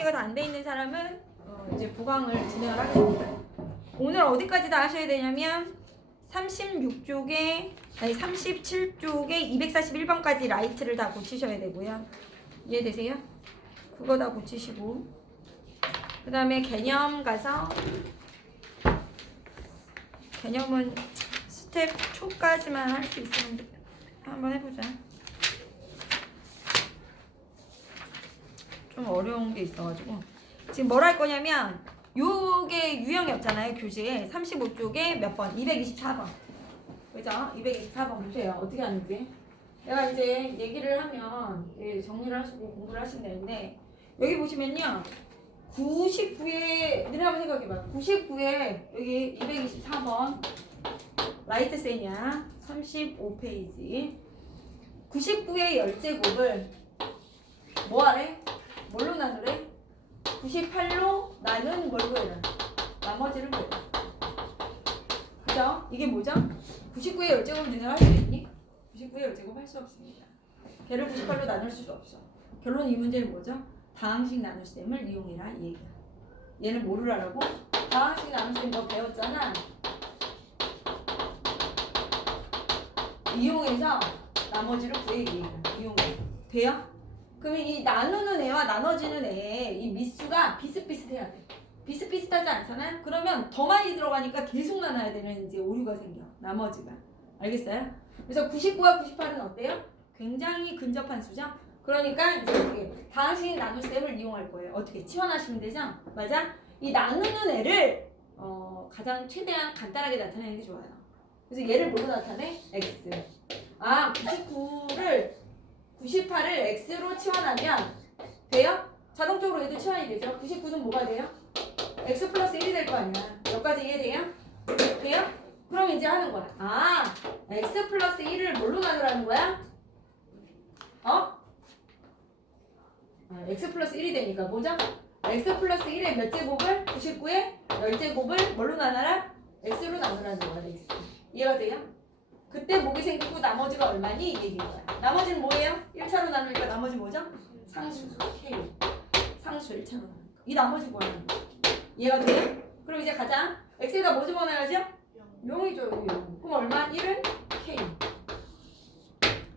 정리가 다 안 돼 있는 사람은 이제 보강을 진행을 하겠습니다. 오늘 어디까지 다 하셔야 되냐면 36쪽에 아니 37쪽에 241번까지 라이트를 다 고치셔야 되고요. 이해되세요? 그거 다 고치시고 그 다음에 개념 가서 개념은 스텝 초까지만 할 수 있으면 한번 해보자. 좀 어려운 게 있어가지고 지금 뭘 할 거냐면 요게 유형이 없잖아요. 교재에 35쪽에 몇 번? 224번 그죠? 224번 보세요. 어떻게 하는지 내가 이제 얘기를 하면 정리를 하시고 공부를 하시면 되는데 여기 보시면요 99에 너네 한번 생각해봐요. 99에 여기 224번 라이트 세냐 35페이지 99의 열제곱을 뭐 하래? 뭘로 나누래? 98로 나눈 뭘 구해라? 나머지를 구해라. 그죠? 이게 뭐죠? 99의 열제곱을 너네가 할 수 있니? 99의 열제곱 할 수 없습니다. 걔를 98로 나눌 수도 없어. 결론 이 문제는 뭐죠? 다항식 나눗셈을 이용해라 이 얘기야. 얘는 뭐를 하라고? 다항식 나눗셈 너 배웠잖아. 이용해서 나머지를 구해 이 얘기야. 이용해서. 돼요? 그러면 이 나누는 애와 나눠지는 애의 이 미수가 비슷비슷해야 돼. 비슷비슷하지 않잖아요? 그러면 더 많이 들어가니까 계속 나눠야 되는 이제 오류가 생겨. 나머지가. 알겠어요? 그래서 99와 98은 어때요? 굉장히 근접한 수죠? 그러니까 이제 어떻게 다항식 나눗셈을 이용할 거예요. 어떻게 치환하시면 되죠? 맞아? 이 나누는 애를 가장 최대한 간단하게 나타내는 게 좋아요. 그래서 얘를 뭐로 나타내? x. 98을 x로 치환하면 돼요? 자동적으로 얘도 치환이 되죠? 99는 뭐가 돼요? x 플러스 1이 될 거 아니야. 여기까지 이해돼요? 돼요? 그럼 이제 하는 거야. x 플러스 1을 뭘로 나누라는 거야? x 플러스 1이 되니까 뭐죠? x 플러스 1의 몇 제곱을? 99의 10제곱을 뭘로 나눠라? x로 나누라는 거야. x. 이해가 돼요? 그때 목이 생기고 나머지가 얼마니? 이 얘기인 거야. 나머지는 뭐예요? 1차로 나누니까 나머지 뭐죠? 상수 K. 상수 1차로 나누니까. 이 나머지 뭐하는 거야? 이해가 돼요? 그럼 이제 가자. x에다 뭐 집어넣어야죠? 0이죠. 0. 그럼 얼마? 1은 K.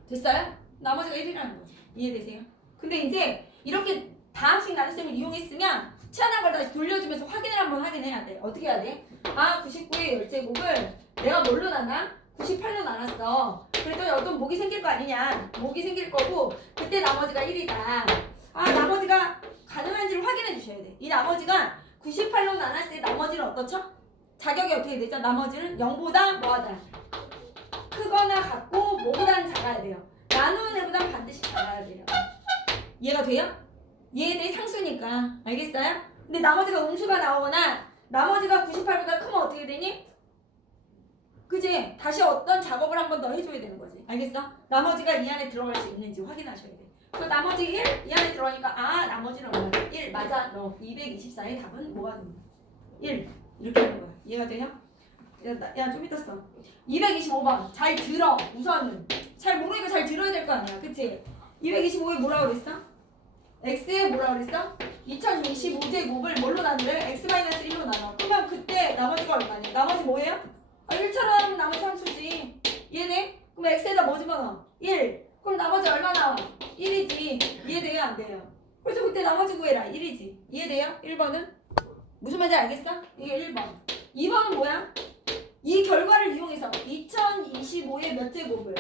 됐어요? 나머지가 1이라는 거죠. 이해되세요? 근데 이제 이렇게 다항식 나눗셈을 이용했으면 치환한 걸 다시 돌려주면서 확인을 한번 하긴 해야 돼. 어떻게 해야 돼? 99의 10제곱을 내가 뭘로 나눠? 98로 나눴어. 그래도 어떤 목이 생길 거 아니냐? 목이 생길 거고 그때 나머지가 1이다. 나머지가 가능한지를 확인해 주셔야 돼. 이 나머지가 98로 나눴을 때 나머지는 어떻죠? 자격이 어떻게 되죠? 나머지는 0보다 뭐하다? 크거나 같고 뭐보다는 작아야 돼요. 나누는 애보다 반드시 작아야 돼요. 이해가 돼요? 얘네 상수니까. 알겠어요? 근데 나머지가 음수가 나오거나 나머지가 98보다 크면 어떻게 되니? 그지? 다시 어떤 작업을 한 번 더 해줘야 되는 거지. 알겠어? 나머지가 이 안에 들어갈 수 있는지 확인하셔야 돼. 그래서 나머지 1, 이 안에 들어가니까 나머지는 얼마야? 1, 맞아. 너 224의 답은 뭐가 됩니까? 1. 이렇게 하는 거야. 이해가 되냐? 야, 좀 이따 써. 225번. 잘 들어. 우선은. 잘 모르니까 잘 들어야 될 거 아니야. 그치? 225에 뭐라고 그랬어? x에 뭐라고 그랬어? 2025제곱을 뭘로 나누래? x-1로 나눠. 그러면 그때 나머지가 얼마냐? 나머지 뭐예요? 1처럼 나머지 함수지. 이해돼? 그럼 x에다 뭐 집어넣어? 1. 그럼 나머지 얼마 나와? 1이지. 이해돼요? 안 돼요? 그래서 그때 나머지 구해라. 1이지. 이해돼요? 1번은? 무슨 말인지 알겠어? 이게 1번. 2번은 뭐야? 이 결과를 이용해서 2025의 몇 제곱을?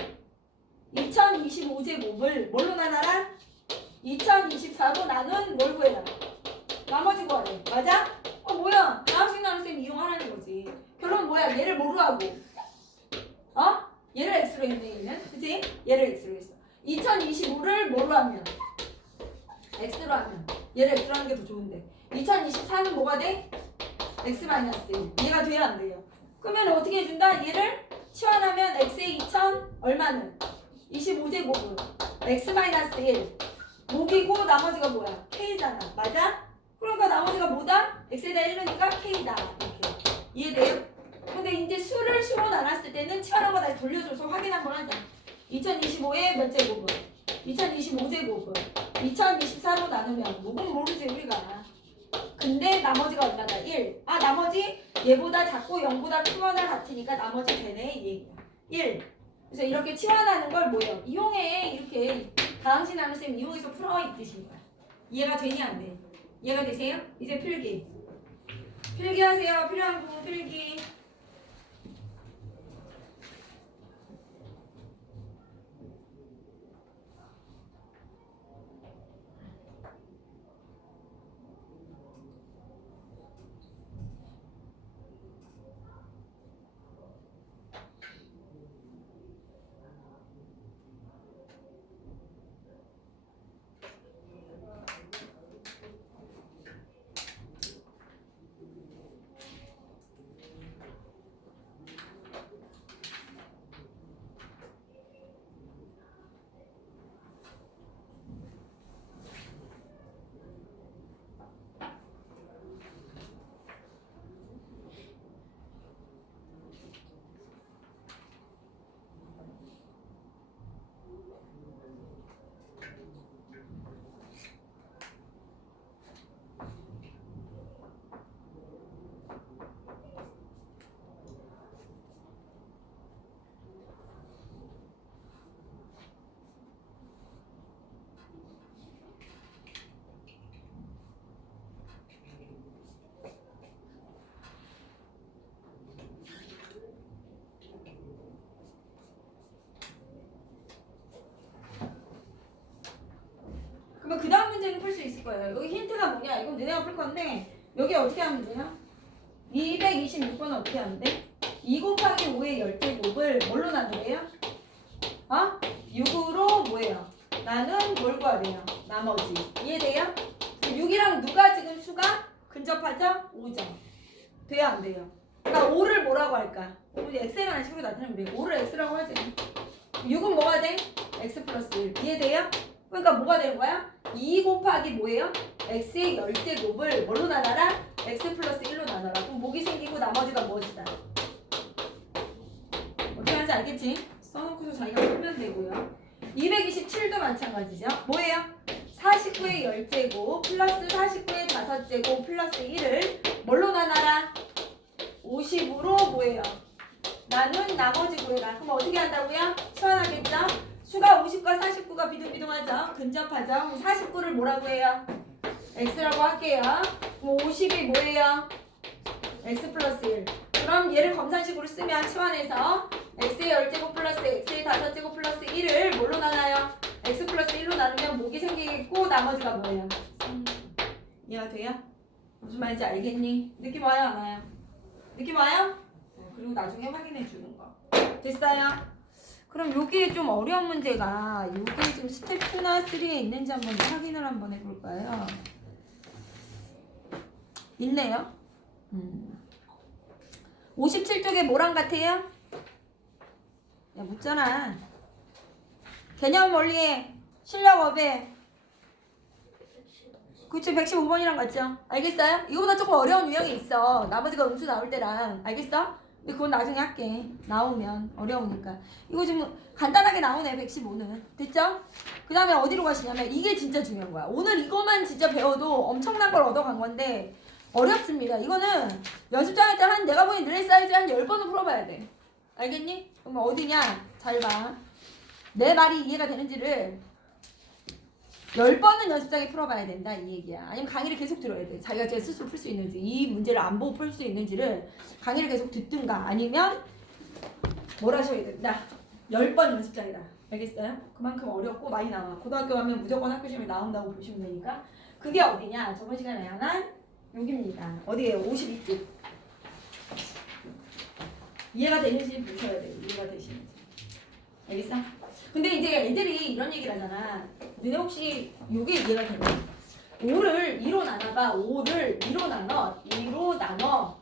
2025제곱을 뭘로 나눠라? 2024로 나눈 뭘 구해라? 나머지 구하래. 맞아? 뭐야? 다항식 나눗셈 이용하라는 거지. 결론은 뭐야? 얘를 뭐로 하고? 얘를 x로 했네, 얘는. 그치? 얘를 x로 했어. 2025를 뭐로 하면? x로 하면. 얘를 x로 하는 게 더 좋은데. 2024는 뭐가 돼? x-1. 이해가 돼야 안 돼요? 그러면 어떻게 해준다? 얘를 치환하면 x의 2000 얼마는? 25제곱은 x-1. 목이고 나머지가 뭐야? k잖아. 맞아? 그러니까 나머지가 뭐다? x에다 1넣으니까 k다. 이렇게. 이해돼요? 근데 이제 수를 수로 나눴을 때는 치환한 거 다시 돌려줘서 확인 한번 하자. 2025의 몇 제곱은? 2025제곱은? 2024로 나누면 목은 모르지 우리가. 근데 나머지가 얼마다? 1. 아 나머지 얘보다 작고 0보다 크거나 같으니까 나머지 되네 이 얘기야. 1. 그래서 이렇게 치환하는 걸 뭐예요? 이용해. 이렇게 다항식 나눗셈 이용해서 풀어 이 뜻인 거야. 이해가 되니 안 돼? 이해가 되세요? 이제 필기. 필기하세요. 필요한 부분 필기. 그러면 그 다음 문제는 풀 수 있을 거예요. 여기 힌트가 뭐냐? 이건 너네가 풀 건데 여기 어떻게 하면 돼요? 226번은 어떻게 하면 돼? 2 곱하기 5의 10제곱을 뭘로 나누래요? 6으로 뭐예요? 나는 뭘 구하래요? 나머지. 이해돼요? 6이랑 누가 지금 수가 근접하죠? 5죠. 돼요 안 돼요? 그러니까 5를 뭐라고 할까? 우리 x에만 식으로 나타내면 돼요. 5를 x라고 하지. 6은 뭐가 돼? x 플러스 1. 이해돼요? 그러니까 뭐가 되는 거야? 2 곱하기 뭐예요? x의 10제곱을 뭘로 나눠라? x 플러스 1로 나눠라. 그럼 목이 생기고 나머지가 무엇이다? 어떻게 하는지 알겠지? 써놓고서 자기가 풀면 되고요. 227도 마찬가지죠. 뭐예요? 49의 10제곱 플러스 49의 5제곱 플러스 1을 뭘로 나눠라? 50으로 뭐예요? 나눈 나머지 구해라. 그럼 어떻게 한다고요? 시원하겠죠? 수가 50과 49가 비등비등하죠? 근접하죠? 49를 뭐라고 해요? x라고 할게요. 그럼 50이 뭐예요? x 플러스 1. 그럼 얘를 검산식으로 쓰면 치환해서 x의 10제곱 플러스 x의 5제곱 플러스 1을 뭘로 나눠요? x 플러스 1로 나누면 목이 생기겠고 나머지가 뭐예요? 이해가 돼요? 무슨 말인지 알겠니? 느낌 와요 안 와요? 느낌 와요? 그리고 나중에 확인해 주는 거. 됐어요? 그럼 여기에 좀 어려운 문제가 여기 지금 스텝 2나 3에 있는지 한번 확인을 한번 해볼까요? 있네요. 57쪽에 뭐랑 같아요? 야 묻잖아. 개념 원리에 실력 업에 그치 115번이랑 같죠? 알겠어요? 이거보다 조금 어려운 유형이 있어. 나머지가 음수 나올 때랑 알겠어? 근데 그건 나중에 할게. 나오면 어려우니까. 이거 지금 간단하게 나오네 115는. 됐죠? 그 다음에 어디로 가시냐면 이게 진짜 중요한 거야. 오늘 이거만 진짜 배워도 엄청난 걸 얻어간 건데 어렵습니다. 이거는 연습장할 때 한 내가 보기엔 릴레이 사이즈 한 10번은 풀어봐야 돼. 알겠니? 그럼 어디냐? 잘 봐. 내 말이 이해가 되는지를 10번은 연습장에 풀어봐야 된다 이 얘기야. 아니면 강의를 계속 들어야 돼. 자기가 제 스스로 풀 수 있는지 이 문제를 안 보고 풀 수 있는지를 강의를 계속 듣든가 아니면 뭘 하셔야 된다. 10번 연습장이다. 알겠어요? 그만큼 어렵고 많이 나와. 고등학교 가면 무조건 학교 시험에 나온다고 보시면 되니까. 그게 어디냐? 저번 시간에 한 여기입니다. 어디에요? 52쪽. 이해가 되는지 보셔야 돼요. 이해가 되시는지. 알겠어? 근데 이제 애들이 이런 얘기를 하잖아. 너네 혹시 요게 이해가 되냐? 5를 2로 나눠봐. 5를 2로 나눠. 2로 나눠.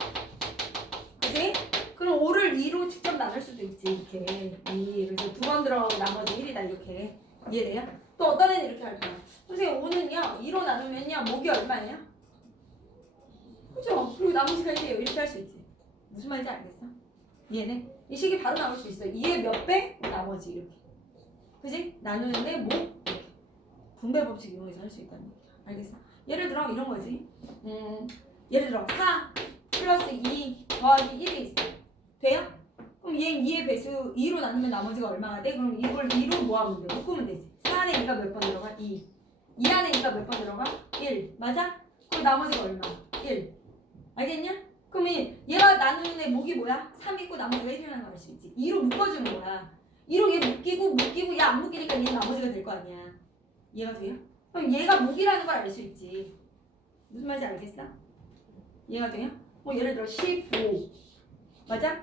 그치? 그럼 5를 2로 직접 나눌 수도 있지. 이렇게. 2. 그래서 2번 들어가고 나머지 1이다. 이렇게. 이해돼요? 또 어떤 애는 이렇게 할 거야. 선생님 5는요. 2로 나누면요. 목이 얼마예요? 그죠? 그리고 나머지가 1이에요. 이렇게 할 수 있지. 무슨 말인지 알겠어? 이해네? 이 식이 바로 나올 수 있어. 2의 몇 배? 나머지 이렇게. 그지? 나누는데 뭐? 분배 법칙 이용해서 할 수 있다는 거야. 알겠어? 예를 들어 이런 거지. 예를 들어 4 플러스 2 더하기 1이 있어. 돼요? 그럼 얘 2의 배수 2로 나누면 나머지가 얼마가 돼? 그럼 이걸 2로 모아보면 돼. 묶으면 되지. 4 안에 2가 몇 번 들어가? 2. 2 안에 2가 몇 번 들어가? 1. 맞아? 그럼 나머지가 얼마? 1. 알겠냐? 그러면 얘가 나누는 애 목이 뭐야? 3 있고 나머지가 1이라는 거 알 수 있지. 2로 묶어주는 거야. 2로 얘 묶이고 얘 안 묶이니까 얘 나머지가 될 거 아니야. 이해가 돼요? 그럼 얘가 목이라는 걸 알 수 있지. 무슨 말인지 알겠어? 이해가 돼요? 뭐 예를 들어 15 맞아?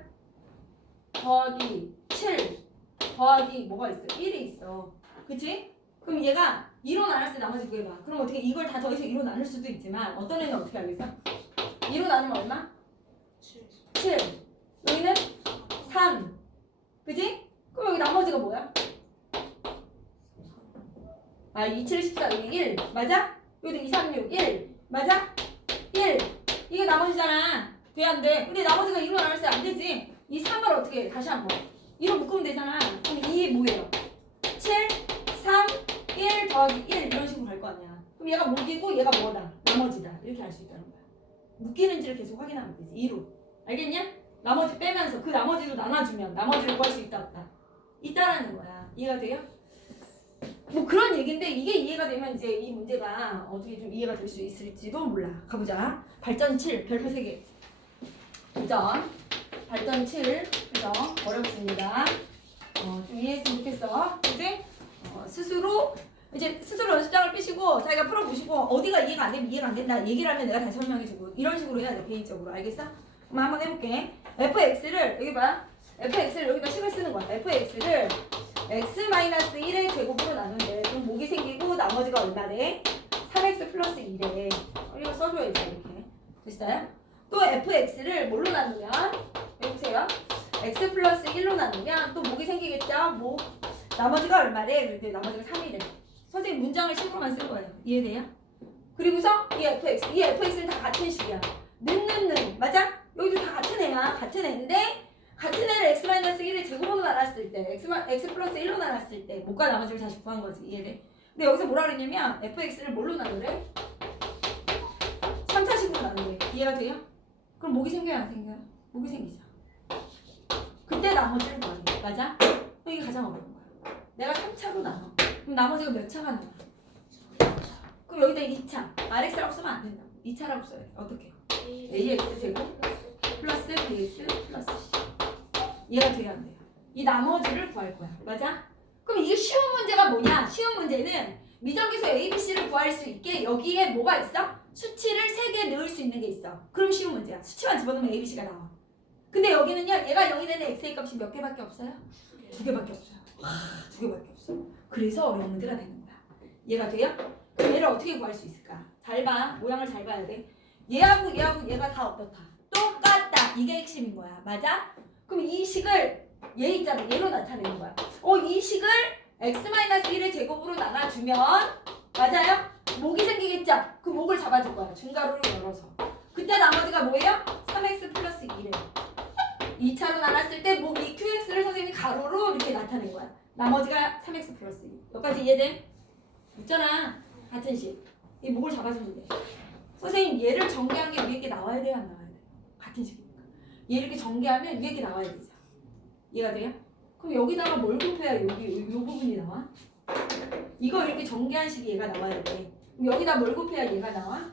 더하기 7 더하기 뭐가 있어? 1이 있어. 그치? 그럼 얘가 2로 나눴을 때 나머지 구해봐. 그럼 어떻게 이걸 다 더해서 2로 나눌 수도 있지만 어떤 애는 어떻게 하겠어? 2로 나누면 얼마? 7. 여기는 3. 그치? 그럼 여기 나머지가 뭐야? 2, 7, 14 여기 1 맞아? 여기도 2, 3, 6 1 맞아? 1 이게 나머지잖아. 돼 안 돼? 근데 나머지가 2로 나눌 때 안 되지. 이 3을 어떻게 해? 다시 한번 2로 묶으면 되잖아. 그럼 2 뭐예요? 7, 3, 1 더하기 1 이런 식으로 갈 거 아니야. 그럼 얘가 목이고 얘가 뭐다? 나머지다. 이렇게 알 수 있다는 거야. 묶이는지를 계속 확인하면 되지. 2로. 알겠냐? 나머지 빼면서 그 나머지로 나눠주면 나머지를 구할 수 있다 없다? 있다라는 거야. 이해가 돼요? 뭐 그런 얘기인데 이게 이해가 되면 이제 이 문제가 어떻게 좀 이해가 될 수 있을지도 몰라. 가보자. 발전 7 별표 3개. 도전. 발전 7 그죠? 어렵습니다. 좀 이해했으면 좋겠어. 그치? 스스로 연습장을 삐시고 자기가 풀어보시고 어디가 이해가 안 되면 이해가 안 된다 얘기를 하면 내가 다시 설명해주고 이런 식으로 해야 돼. 개인적으로. 알겠어? 그럼 한번 해볼게. fx를 여기 봐. fx를 여기다 식을 쓰는 거야. fx를 x-1의 제곱으로 나누는데 그럼 목이 생기고 나머지가 얼마래? 3x 플러스 2래. 이거 써줘야지 이렇게. 됐어요? 또 fx를 뭘로 나누면 해보세요. x 플러스 1로 나누면 또 목이 생기겠죠? 목 나머지가 얼마래? 그런데 나머지가 3이래. 선생님 문장을 식으로만 쓸 거예요. 이해돼요? 그리고서 이 fx는 다 같은 식이야. 는 맞아? 여기도 다 같은 애야. 같은 애인데 같은 애를 x-1을 제곱으로 나눴을 때 x 플러스 1로 나눴을 때 목과 나머지를 다시 구한 거지. 이해돼? 근데 여기서 뭐라 그랬냐면 fx를 뭘로 나누래? 3차식으로 나누래. 이해가 돼요? 그럼 목이 생겨요 안 생겨요? 목이 생기죠. 그때 나머지를 구하는 거야. 맞아? 이게 가장 어려운 거야. 내가 3차로 나눠. 그럼 나머지가 몇 차가 나와? 그럼 여기다 2차. RX라고 쓰면 안 된다. 2차라고 써야 돼. 어떻게? AX 제곱 플러스 BX 플러스 C. 이해가 돼야 안 돼요? 이 나머지를 구할 거야. 맞아? 그럼 이게 쉬운 문제가 뭐냐? 쉬운 문제는 미정기수 ABC를 구할 수 있게 여기에 뭐가 있어? 수치를 3개 넣을 수 있는 게 있어. 그럼 쉬운 문제야. 수치만 집어넣으면 ABC가 나와. 근데 여기는요. 얘가 0이 되는 x의 값이 몇 개밖에 없어요? 2개밖에 없어요. 와, 2개밖에 없어. 그래서 어려운 문제가 되는 거야. 이해가 돼요? 그럼 얘를 어떻게 구할 수 있을까? 잘 봐. 모양을 잘 봐야 돼. 얘하고 얘가 다 어떻다? 똑같다. 이게 핵심인 거야. 맞아? 그럼 이 식을 얘 있잖아. 얘로 나타내는 거야. 이 식을 x-1의 제곱으로 나눠주면 맞아요? 목이 생기겠죠? 그 목을 잡아줄 거야. 중괄호를 열어서. 그때 나머지가 뭐예요? 3x 플러스 2래. 2차로 나눴을 때 목 이 qx를 선생님이 가로로 이렇게 나타낸 거야. 나머지가 3x 플러스 2. 여기까지 이해돼? 있잖아. 같은 식. 이 목을 잡아주면 돼. 선생님 얘를 전개한 게 위에 게 나와야 돼요? 안 나와야 돼요? 같은 식이니까. 얘 이렇게 전개하면 위에 게 나와야 되죠. 이해가 돼요? 그럼 여기다가 뭘 곱해야 여기 요 부분이 나와? 이거 이렇게 전개한 식이 얘가 나와야 돼. 그럼 여기다 뭘 곱해야 얘가 나와?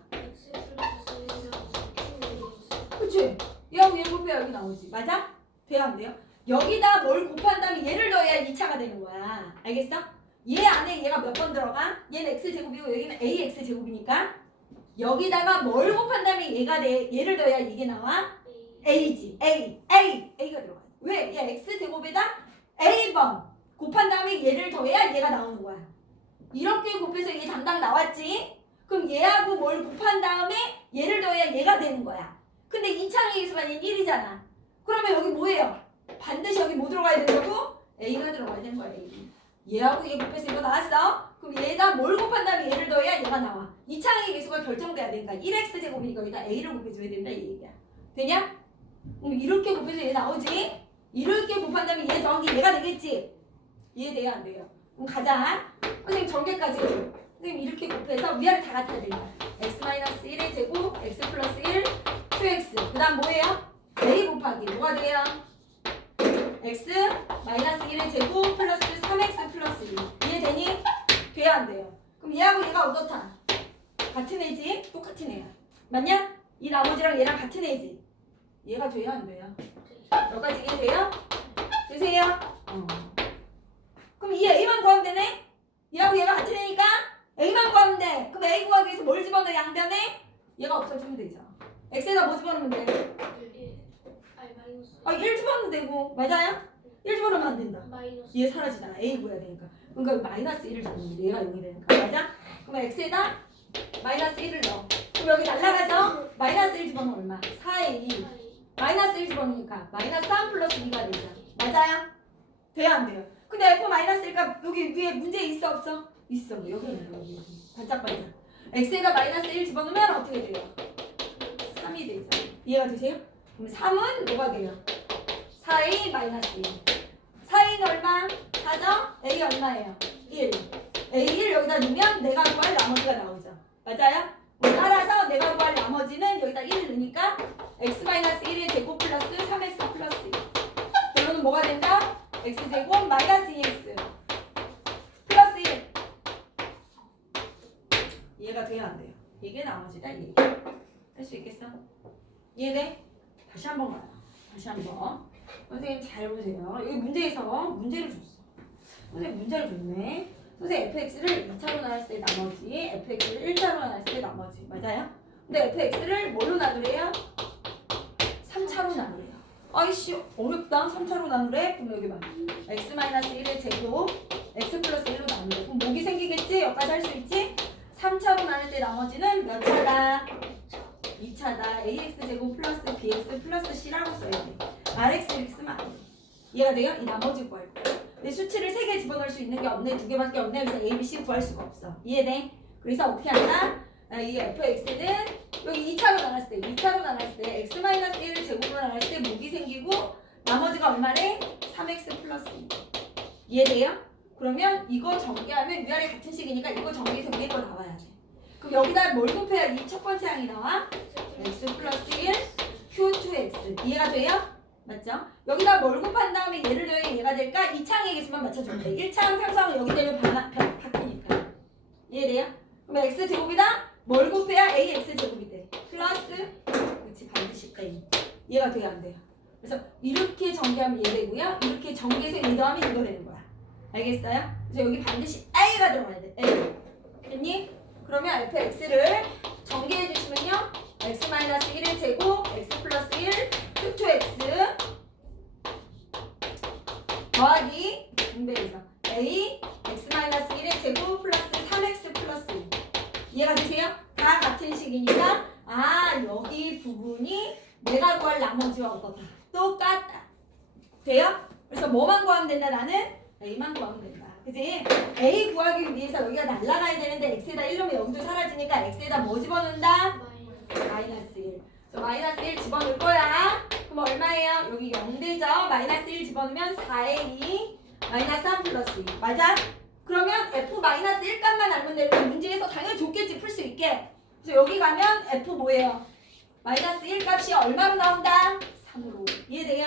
그치? 얘하고 얘를 곱해야 여기 나오지. 맞아? 돼요 안 돼요? 여기다 뭘 곱한 다음에 얘를 넣어야 2차가 되는 거야. 알겠어? 얘 안에 얘가 몇 번 들어가? 얘는 x제곱이고 여기는 ax제곱이니까 여기다가 뭘 곱한 다음에 얘를 넣어야 이게 나와? a지. a가 들어가요. 왜? 얘 x제곱에다 a번 곱한 다음에 얘를 더해야 얘가 나오는 거야. 이렇게 곱해서 얘 담당 나왔지? 그럼 얘하고 뭘 곱한 다음에 얘를 더해야 얘가 되는 거야. 근데 2차항에서만 얘는 1이잖아. 그러면 여기 뭐예요? 반드시 여기 뭐 들어가야 된다고? a가 들어가야 되는 거야. a. 얘하고 얘 곱해서 이거 나왔어? 그럼 얘가 뭘 곱한 다음에 얘를 더해야 얘가 나와. 2차항의 개수가 결정돼야 되니까 1x제곱이니까 여기다 a를 곱해줘야 된다 이 얘기야. 되냐? 이렇게 곱해서 얘 나오지? 이렇게 곱한 다음에 얘 더한 게 얘가 되겠지? 이해돼요 안 돼요? 그럼 가자. 선생님 전개까지 해줘. 선생님 이렇게 곱해서 위아래 다 같아야 된다. x-1의 제곱 그지? 똑같은 애야. 맞냐? 이 나머지랑 얘랑 같은 애지. 얘가 돼요 안 돼요? 여기까지 이해돼요? 되세요? 그럼 이 A만 구하면 되네? 얘하고 얘가 같은 애니까 A만 구하면 돼. 그럼 A 구하기 위해서 뭘 집어넣어 양변에? 얘가 없어지면 되죠. X에다 뭐 집어넣으면 돼? 아, 1 집어넣으면 되고 맞아요? 1 집어넣으면 안 된다. 얘 사라지잖아. A 구해야 되니까. 그러니까 마이너스 1을 잡는 게 얘가 0이 되니까 맞아? 그럼 X에다 마이너스 1을 넣어. 그럼 여기 날라가죠? 마이너스 1 집어넣으면 얼마? 4A 마이너스 1 집어넣으니까 마이너스 3 플러스 2가 되죠. 맞아요? 돼요 안 돼요? 근데 F 마이너스 1가 여기 위에 문제 있어 없어? 있어. 여기 있네 여기. 반짝반짝. X에다 마이너스 1 집어넣으면 어떻게 돼요? 3이 되죠. 이해가 되세요? 그럼 3은 뭐가 돼요? 4A 마이너스 1. 4A는 얼마? 4죠? A 얼마예요? 1. A1 여기다 넣으면 내가 구할 나머지가 나오죠. 맞아요? 따라서 내가 구할 나머지는 여기다 1 넣으니까 x-1의 제곱 플러스 3x 플러스 1. 결론은 뭐가 된다? x제곱 마이너스 2x 플러스 1. 이해가 돼요 안 돼요? 이게 나머지다 이게. 할 수 있겠어? 이해돼? 다시 한번 가요. 다시 한번. 선생님 잘 보세요. 여기 문제에서 문제를 줬어. 선생님 문제를 줬네. 선생님 fx를 2차로 나눴을 때 나머지, fx를 1차로 나눴을 때 나머지. 맞아요? 근데 fx를 뭘로 나누래요? 3차로 나누래요. 아이씨 어렵다. 3차로 나누래? 그럼 여기 봐. x-1의 제곱 x 플러스 1로 나누래. 그럼 목이 생기겠지? 여기까지 할 수 있지? 3차로 나눌 때 나머지는 몇 차다? 2차다. ax제곱 플러스 bx 플러스 c라고 써야 돼. rx 이렇게 쓰면 안 돼. 이해가 돼요? 이 나머지 구할 거야. 근데 수치를 3개 집어넣을 수 있는 게 없네. 2개밖에 없네. 그래서 a, b, c 구할 수가 없어. 이해돼? 그래서 어떻게 한다? 이 fx는 여기 2차로 나눴을 때 2차로 나눴을 때 x-1을 제곱으로 나눴을 때 목이 생기고 나머지가 얼마래? 3x 플러스 2. 이해돼요? 그러면 이거 전개하면 위아래 같은 식이니까 이거 전개해서 위에 거 나와야 돼. 그럼 여기다 뭘 곱해야 이 첫 번째 항이 나와? x 플러스 1 q2x. 이해가 돼요? 맞죠? 여기다 뭘 곱한 다음에 얘를 넣으면 얘가 될까? 2차항의 개수만 맞춰주면 돼. 1차항 상수항은 여기 되면 바뀌니까. 이해돼요? 그럼 x제곱이다? 뭘 곱해야 ax제곱이 돼? 플러스 그렇지 반드시 a. 이해가 돼요 안 돼요? 그래서 이렇게 전개하면 얘 되고요. 이렇게 전개해서 얘 더하면 이거 되는 거야. 알겠어요? 그래서 여기 반드시 a가 들어가야 돼. a. 됐니? 그러면 fx를 전개해 주시면요. x-1의 제곱 x 플러스 1 q2x 더하기 분배해서 a x-1의 제곱 플러스 3x 플러스 2. 이해가 되세요? 다 같은 식이니까 여기 부분이 내가 구할 나머지와 어떻다. 똑같다. 돼요? 그래서 뭐만 구하면 된다 나는? a만 구하면 된다. 그치? a 구하기 위해서 여기가 날라가야 되는데 x에다 1 넣으면 여기도 사라지니까 x에다 뭐 집어넣는다? 마이너스 1. 그래서 마이너스 1 집어넣을 거야. 그럼 얼마예요? 여기 0 되죠? 마이너스 1 집어넣으면 4a 마이너스 3 플러스 2. 맞아? 그러면 f 마이너스 1 값만 알면 되고 문제에서 당연히 줬겠지 풀 수 있게. 그래서 여기 가면 f 뭐예요? 마이너스 1 값이 얼마로 나온다? 3으로. 이해돼요?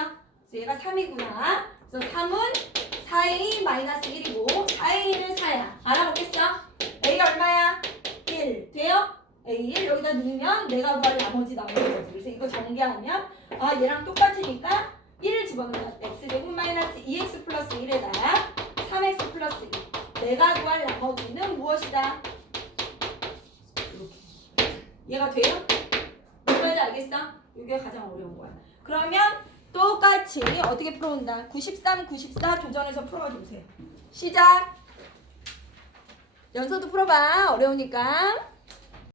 그래서 얘가 3이구나. 그래서 3은 4a 마이너스 1이고 4a는 4야. 알아보겠어? a가 얼마야? 1. 돼요? a1 여기다 넣으면 내가 구할 나머지 나오는 거지. 그래서 이거 전개하면 얘랑 똑같으니까 1을 집어넣으면 x제곱 마이너스 2x 플러스 1에다가 3x 플러스 2. 내가 구할 나머지는 무엇이다? 이렇게. 이해가 돼요? 무슨 말인지 알겠어? 이게 가장 어려운 거야. 그러면 똑같이 어떻게 풀어온다? 93, 94 도전해서 풀어주세요. 시작! 연서도 풀어봐. 어려우니까.